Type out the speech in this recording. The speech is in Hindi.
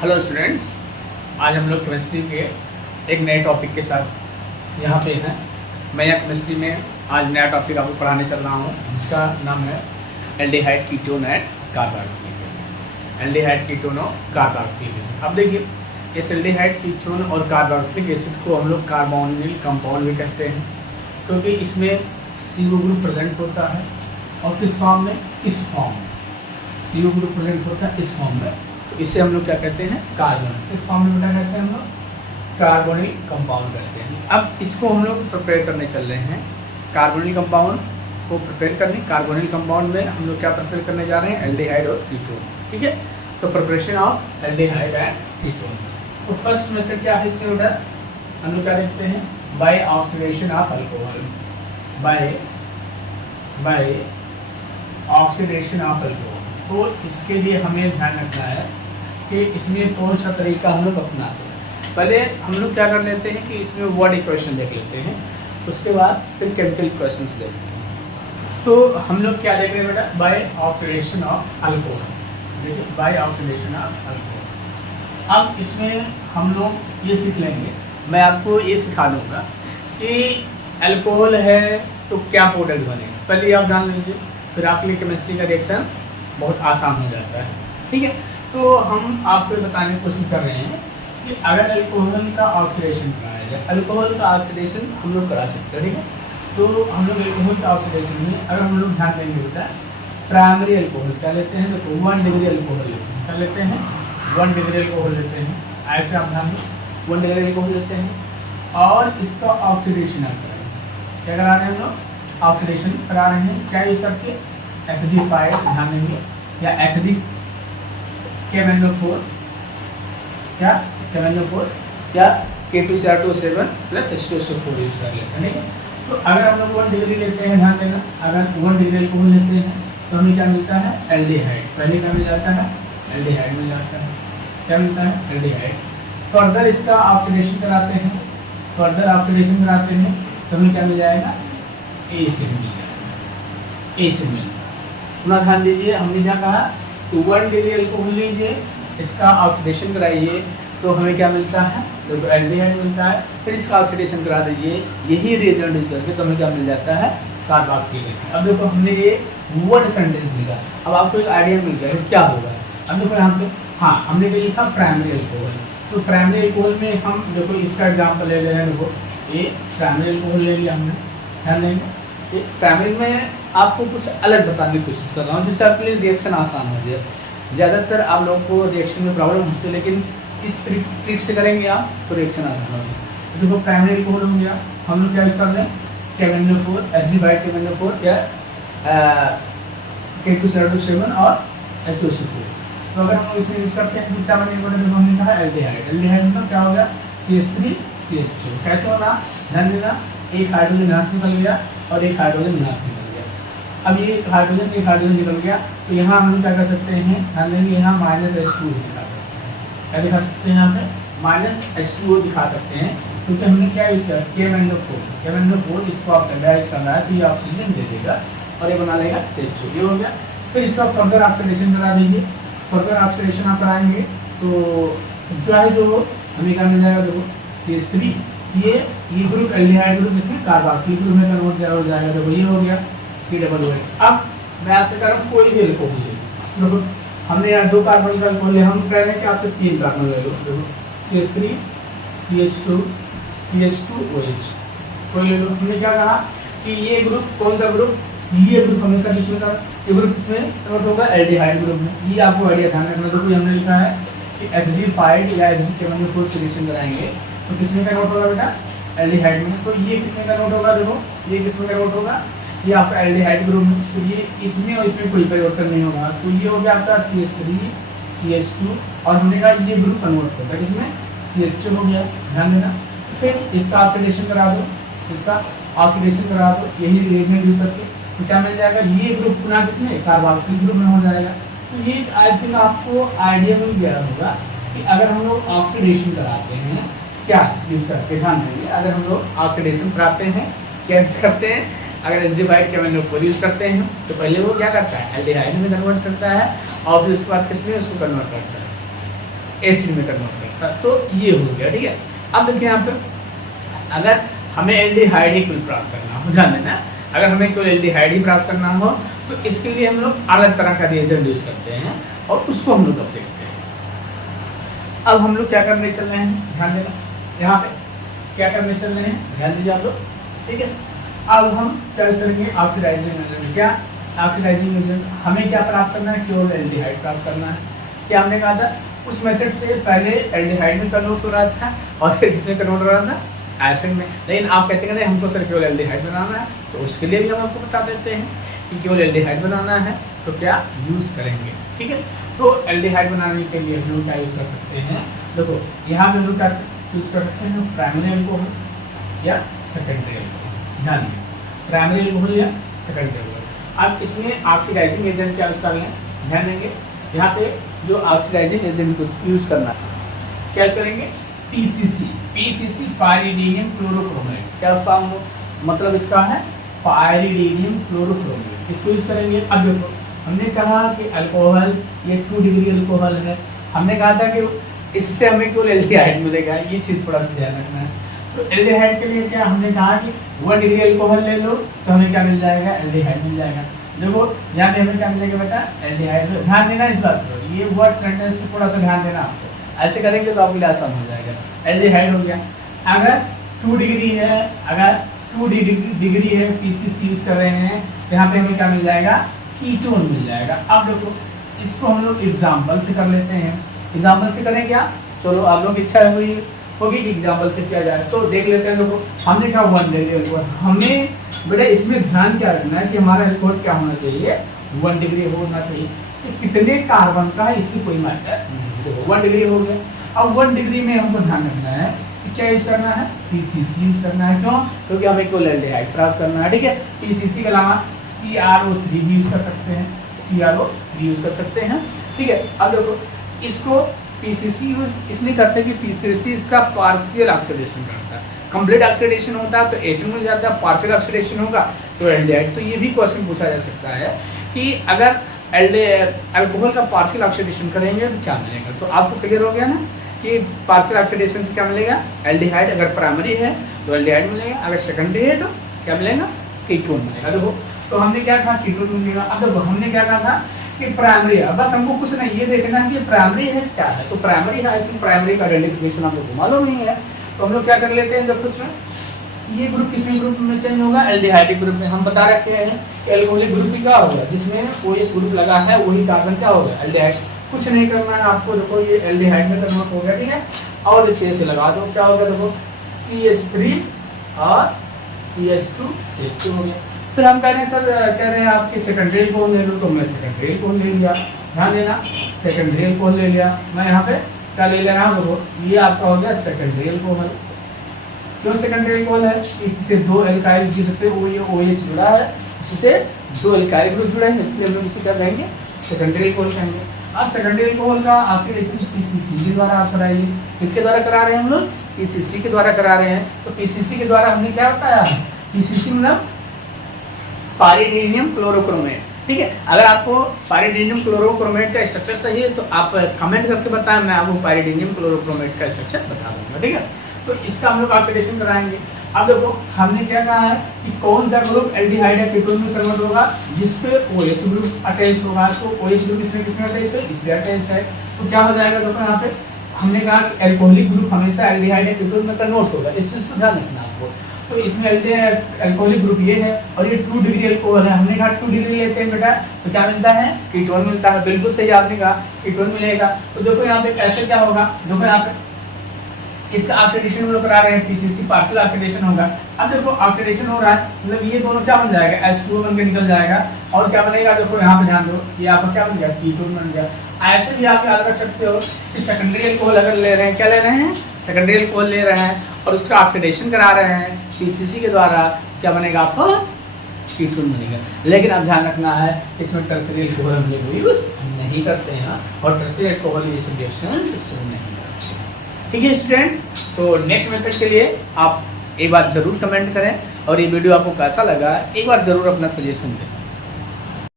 हेलो स्टूडेंट्स, आज हम लोग केमिस्ट्री के एक नए टॉपिक के साथ यहाँ पे हैं। मैं यहाँ केमिस्ट्री में आज नया टॉपिक आपको पढ़ाने चल रहा हूँ, जिसका नाम है aldehyde ketone and carboxylic acid. Aldehyde ketone और कार्बोक्सिलिक एसिड। अब देखिए, इस एल्डिहाइड कीटोन और कार्बोक्सिलिक एसिड को हम लोग कार्बोनिल कंपाउंड भी कहते हैं, क्योंकि इसमें CO ग्रुप प्रेजेंट होता है। और किस फॉर्म में? इस फॉर्म में CO ग्रुप प्रेजेंट होता है, इस फॉर्म में। तो इसे हम लोग क्या कहते हैं? कार्बन। इस फॉर्म में क्या कहते हैं हम लोग? कार्बोनिल कंपाउंड कहते हैं। अब इसको हम लोग प्रिपेयर करने चल रहे हैं। कार्बोनिल कंपाउंड को प्रिपेयर करने, कार्बोनिल कंपाउंड में हम लोग क्या प्रिपेयर करने जा रहे हैं? एल्डिहाइड और कीटोन। ठीक है, तो preparation of aldehyde and ketones. तो फर्स्ट मेथड क्या है इससे बेटा? हम लोग क्या देखते हैं? By oxidation of alcohol. By oxidation of alcohol. तो इसके लिए हमें ध्यान रखना है कि इसमें कौन सा तरीका हम लोग अपनाते हैं। पहले हम लोग क्या कर लेते हैं कि इसमें वर्ड इक्वेशन देख लेते हैं, उसके बाद फिर केमिकल इक्वेशंस देखते हैं। तो हम लोग क्या देख रहे हैं बेटा? By oxidation of alcohol. देखिए, बाय ऑक्सीडेशन ऑफ अल्कोहल। अब इसमें हम लोग ये सीख लेंगे, मैं आपको ये सिखा दूँगा कि अल्कोहल है तो क्या प्रोडक्ट बनेगा। पहले आप जान लीजिए, फिर आपके लिए केमिस्ट्री का रिएक्शन बहुत आसान हो जाता है। ठीक है, तो हम आपको बताने की कोशिश कर रहे हैं कि अगर अल्कोहल का ऑक्सीडेशन कराया जाए, अल्कोहल का ऑक्सीडेशन हम लोग करा सकते हैं। ठीक है, तो हम लोग अल्कोहल का ऑक्सीडेशन में अगर हम लोग ध्यान देंगे होता है, प्राइमरी अल्कोहल क्या लेते हैं? देखो 1 डिग्री अल्कोहल लेते हैं। क्या लेते हैं? 1 डिग्री अल्कोहल लेते हैं। ऐसे आप ध्यान दें, 1 डिग्री अल्कोहल लेते हैं और इसका ऑक्सीडेशन आप कराएंगे। क्या करा रहे हैं हम लोग? ऑक्सीडेशन करा रहे हैं। क्या यूज करके? एसिडिफाइड, ध्यान देंगे, या एसिडिक KMnO4, क्या KMnO4 या K2Cr2O7 प्लस H2SO4 यूज कर लेते हैं। ठीक है, तो अगर हम लोग 1 डिग्री लेते हैं, ध्यान देना, अगर 1 डिग्री अल्कोहल लेते हैं तो हमें क्या मिलता है? एल्डिहाइड। पहले क्या मिल जाता है? एल्डिहाइड मिल जाता है। क्या मिलता है? एल्डिहाइड। फर्दर इसका ऑक्सीडेशन कराते हैं, तो हमें क्या मिल जाएगा? एसिड मिल जाएगा। एसिड मिल जाएगा। अपना ध्यान दीजिए, हमने क्या कहा? 1 डिग्री अल्कोहल लीजिए, इसका ऑक्सीडेशन कराइए, तो हमें क्या मिलता है? तो एल्डिहाइड मिलता है। फिर इसका ऑक्सीडेशन करा दीजिए, यही रिएजेंट यूज करके तो हमें क्या मिल जाता है? Carboxylic acid. अब देखो, हमने ये वर्ड सेंटेंस लिखा, अब आपको एक आइडिया मिल गया क्या होगा। अब देखो यहाँ पे, हाँ, हमने ये लिखा प्राइमरी अल्कोहल। तो प्राइमरी अल्कोहल में हम देखो इसका एग्जाम्पल ले ले रहे हैं। देखो, ये प्राइमरी अल्कोहल ले लिया हमने, ध्यान देंगे। प्राइमरी में आपको कुछ अलग बताने की कोशिश कर रहा हूँ, जिससे आपके लिए रिएक्शन आसान हो जाए। ज़्यादातर आप लोगों को रिएक्शन में प्रॉब्लम होती है, लेकिन इस ट्रिक से करेंगे आप तो रिएक्शन आसान होगी। तो देखो, प्राइमरी अल्कोहल हो गया, हम लोग क्या यूज कर रहे हैं? KMnO4, एसिडिफाइड KMnO4 या K2Cr2O7 और H2SO4। तो अगर हम इसमें यूज करते हैं, कितना बनेगा? देखो, हमने कहा एल्डिहाइड। एल्डिहाइड मतलब क्या हो गया? CH3CH2। कैसे होगा? ध्यान देना, एक हाइड्रोजन यहाँ से निकल गया और एक हाइड्रोजन यहाँ से निकल गया। अब ये हाइड्रोजन एक हाइड्रोजन निकल गया, तो यहाँ हम क्या कर सकते हैं? ध्यान देंगे, यहाँ -H2O दिखा सकते हैं। क्या दिखा सकते हैं? यहाँ पे -H2O दिखा सकते हैं, क्योंकि हमने क्या यूज किया? KMnO4 इसको ऑक्सीडाइज करना है, तो ये ऑक्सीजन दे देगा और ये बना लेगा CH2। ये हो गया। फिर इसका फर्दर ऑक्सीडेशन करा दीजिए। फर्दर ऑक्सीडेशन आप कराएंगे तो जो हमें क्या मिल जाएगा? देखो, CH3, ये ग्रुप एल्डिहाइड ग्रुप, इसमें कार्बोक्सिलिक ग्रुप में कन्वर्ट हो जाएगा। देखो, ये हो गया COOH। अब मैं आपसे कह रहा हूँ कोई भी अल्कोहल ले, देखो हमने यहाँ 2 कार्बन का अल्कोहल ले, हम कह रहे हैं कि आपसे 3 कार्बन ले लो। देखो, CH3 CH2 CH2OH कोई ले लो। हमने क्या कहा कि ये ग्रुप, कौन सा ग्रुप? ये ग्रुप हमेशा किसमें का? ये ग्रुप किसमें कन्वर्ट होगा? एल्डिहाइड ग्रुप में। ये आपको आइडिया ध्यान रखना। देखो, हमने लिखा है कि एसिडिफाइड या एसिडिक KMnO4 सॉल्यूशन कराएंगे तो किसमें कन्वर्ट होगा बेटा? एल्डिहाइड में। तो ये किसमें कन्वर्ट होगा? देखो, ये किसमें कन्वर्ट होगा? ये आपका एल्डिहाइड ग्रुप में। तो ये इसमें और इसमें कोई परिवर्तन नहीं होगा। तो ये हो गया आपका CH3 CH2, और हमने कहा ये ग्रुप कन्वर्ट होगा इसमें CH2 हो गया। ध्यान देना। फिर इसका ऑक्सीडेशन करा दो, यही रिएजेंट यूज करके, तो क्या मिल जाएगा? ये ग्रुप पुनः किसमें? कार्बोक्सिलिक ग्रुप में हो जाएगा। तो ये आई थिंक आपको आइडिया मिल गया होगा कि अगर हम लोग ऑक्सीडेशन कराते हैं, क्या यूज करते हैं? ध्यान देंगे, अगर हम लोग ऑक्सीडेशन कराते हैं, क्या यूज करते हैं? अगर एसिडिफाइड KMnO4 यूज करते हैं तो पहले वो क्या करता है? एल्डिहाइड में कन्वर्ट करता है, और फिर उसके बाद किसमें उसको कन्वर्ट करता है? एसिड में कन्वर्ट करता है। तो ये हो गया, ठीक है। अब देखिए यहाँ पे अगर हमें एल्डिहाइड ही कुल प्राप्त करना हो, ध्यान देना, अगर हमें केवल एल्डिहाइड ही प्राप्त करना हो तो इसके लिए हम लोग अलग तरह का रिएजेंट यूज करते हैं और उसको हम लोग अब देखते हैं। अब हम लोग क्या करने चल रहे हैं, ध्यान देना, यहाँ पे क्या करने चल रहे हैं, ध्यान दीजिए आप लोग, ठीक है। अब हम क्या करेंगे, ऑक्सीडाइजिंग एजेंट, क्या ऑक्सीडाइजिंग एजेंट हमें क्या प्राप्त करना है, केवल एल्डिहाइड प्राप्त करना है। क्या हमने कहा था, उस मेथड से पहले एल्डिहाइड में कन्वर्ट हो रहा था और फिर किसमें कन्वर्ट हो रहा था, एसिड में। लेकिन आप कहते हैं हमको सिर्फ केवल एल्डिहाइड बनाना है, तो उसके लिए भी हम आपको बता देते हैं कि केवल एल्डिहाइड बनाना है तो क्या यूज़ करेंगे, ठीक है। तो एल्डिहाइड बनाने के लिए हम लोग क्या यूज़ कर सकते हैं, देखो यहाँ पे हम लोग क्या यूज़ कर सकते हैं, प्राइमरी अल्कोहल या सेकेंडरी अल्कोहल, ध्यान दें, प्राइमरी अल्कोहल या सेकेंडरी अल्कोहल। अब इसमें ऑक्सीडाइजिंग एजेंट क्या यूज़ करेंगे, ध्यान देंगे, यहाँ पे जो ऑक्सीडाइजिंग एजेंट को यूज़ करना है, क्या करेंगे, पीसीसी पायरिडीनियम क्लोरोक्रोमेट। क्या फॉर्म मतलब इसका है, पायरिडीनियम क्लोरोक्रोमेट, इसको यूज करेंगे। अब देखो हमने कहा कि अल्कोहल ये 2 डिग्री अल्कोहल है, हमने कहा था कि इससे हमें केवल एल्डिहाइड मिलेगा, ये चीज़ थोड़ा सा ध्यान रखना है। तो एल्डिहाइड के लिए क्या हमने कहा कि 1 डिग्री अल्कोहल ले लो तो हमें क्या मिल जाएगा, एल्डिहाइड मिल जाएगा। देखो यहाँ पे हमें क्या मिलेगा बेटा, एल्डिहाइड। ध्यान देना इस बात पर, ये वर्ड सेंटेंस पे थोड़ा सा ध्यान देना आपको, ऐसे करेंगे तो आपके लिए आसान हो जाएगा। एल्डिहाइड हो गया। अगर 2 डिग्री है, अगर 2 डिग्री है, पीसीसी यूज कर रहे हैं तो यहाँ पे हमें क्या मिल जाएगा, कीटोन मिल जाएगा। अब देखो इसको हम लोग एग्जाम्पल से कर लेते हैं। एग्जाम्पल से करें क्या, चलो आप लोग की इच्छा हुई होगी कि एग्जाम्पल से किया जाए, तो देख लेते हैं। देखो हमने कहा 1 डिग्री अल्कोहल, हमें बेटा इसमें ध्यान क्या रखना है कि हमारा अल्कोहल क्या होना चाहिए, 1 डिग्री होना चाहिए। तो कितने कार्बन का है इससे कोई मैटर नहीं, देखो 1 डिग्री हो गया। अब 1 डिग्री में हमको ध्यान रखना है कि क्या यूज करना है, पीसीसी यूज करना है। क्यों, क्योंकि हमें केवल एल्डिहाइड प्राप्त करना है, ठीक है। पीसीसी के अलावा CrO3 भी यूज कर सकते हैं, CrO3 यूज कर सकते हैं, ठीक है। अब देखो इसको पीसीसी यूज इसलिए करते हैं कि पीसीसी इसका पार्शियल ऑक्सीडेशन करता है। कंप्लीट ऑक्सीडेशन होता है तो एसिड मिल जाता है, पार्शियल ऑक्सीडेशन होगा तो एल्डिहाइड। तो ये भी क्वेश्चन पूछा जा सकता है कि अगर अल्कोहल का पार्शियल ऑक्सीडेशन करेंगे तो क्या मिलेगा। तो आपको क्लियर हो गया ना कि पार्शियल ऑक्सीडेशन से क्या मिलेगा, एल्डिहाइड। अगर प्राइमरी है तो एल्डिहाइड मिलेगा, अगर सेकेंडरी है तो क्या मिलेगा, कीटोन मिलेगा। देखो तो हमने क्या कहा, कीटोन मिलेगा। अब देखो हमने क्या कहा था कि प्राइमरी है, बस हमको कुछ नहीं ये देखना है कि प्राइमरी है क्या है। तो प्राइमरी है, कि प्राइमरी का आइडेंटिफिकेशन हम लोग को मालूम नहीं है, तो हम लोग क्या कर लेते हैं, जब उसमें ये ग्रुप किसी ग्रुप में चेंज होगा, एल्डिहाइडिक ग्रुप में। हम बता रखे हैं कि एल्कोहलिक ग्रुप भी क्या होगा, जिसमें OH ग्रुप लगा है वही कार्बन क्या होगा, एल्डिहाइड। कुछ नहीं करना है आपको, देखो ये एल्डिहाइड में कन्वर्ट हो गया, ठीक है। और इसे ऐसे लगा दो, क्या होगा, देखो CH3 और CH2 CH2 हो गया। फिर हम कह रहे हैं सर, कह रहे हैं आपके सेकेंडरी अल्कोहल ले लो, तो मैं सेकेंडरी अल्कोहल ले लिया। ध्यान देना, सेकेंडरी अल्कोहल ले लिया मैं, यहाँ पे क्या ले ले रहा हूँ, देखो ये आपका हो गया सेकेंडरी अल्कोहल। क्यों सेकेंडरी अल्कोहल है, इससे 2 एल्काइल, जिससे OH जुड़ा है उससे 2 एल्काइल ग्रुप जुड़े हैं, इसलिए हम लोग इसे क्या कहेंगे, सेकेंडरी अल्कोहल कहेंगे। अब सेकेंडरी अल्कोहल का ऑक्सीडेशन पीसीसी के द्वारा आप कराइए। किसके द्वारा करा रहे हैं हम लोग, पीसीसी के द्वारा करा रहे हैं। तो पीसीसी के द्वारा हमने क्या बताया, पीसीसी मतलब पायरिडीनियम क्लोरोक्रोमेट, ठीक है। अगर आपको पायरिडीनियम क्लोरोक्रोमेट का स्ट्रक्चर चाहिए तो आप कमेंट करके बताएं, मैं आपको पायरिडीनियम क्लोरोक्रोमेट का स्ट्रक्चर बता दूंगा, ठीक है। तो इसका हम लोग ऑक्सीडेशन कराएंगे। अब देखो हमने क्या कहा है कि कौन सा ग्रुप एल्डिहाइड या कीटोन में कन्वर्ट होगा, जिस पे OH ग्रुप अटैच होगा। तो OH ग्रुप इसमें किसमें अटैच है, इसमें अटैच है। तो क्या हो जाएगा, देखो यहाँ पे हमने कहा कि एल्कोहलिक ग्रुप हमेशा एल्डिहाइड या कीटोन में कन्वर्ट होगा, इस चीज को ध्यान रखना आपको। तो इसमें अल्कोहलिक ग्रुप ये है और ये 2 डिग्री अल्कोहल है। हमने कहा 2 डिग्री लेते हैं बेटा तो क्या मिलता है, कीटोन मिलता है। बिल्कुल सही आपने कहा, कीटोन मिलेगा। तो देखो यहाँ पे कैसे क्या होगा, देखो यहाँ पे इसका ऑक्सीडेशन हम लोग करा रहे हैं, पीसीसी पार्शियल ऑक्सीडेशन होगा। अब देखो ऑक्सीडेशन हो रहा है, मतलब ये दोनों क्या बन जाएगा, H2O बन के निकल जाएगा और क्या बनेगा, देखो यहाँ पे ध्यान दो, ये आपका क्या बन गया, कीटोन बन गया। ऐसे भी आप याद रख सकते हो कि सेकेंडरी अल्कोहल अगर ले रहे हैं, क्या ले रहे हैं, सेकेंडरी अल्कोहल ले रहे हैं और उसका ऑक्सीडेशन करा रहे हैं पीसीसी के द्वारा, क्या बनेगा आपको, कीटोन बनेगा। लेकिन अब ध्यान रखना है इसमें टर्सरी अल्कोहल हम लोग यूज नहीं करते हैं और टर्सरी अल्कोहल ये सब रिएक्शंस शुरू नहीं करते हैं, ठीक है स्टूडेंट्स। तो नेक्स्ट मेथड के लिए आप एक बार जरूर कमेंट करें और ये वीडियो आपको कैसा लगा एक बार जरूर अपना सजेशन दें।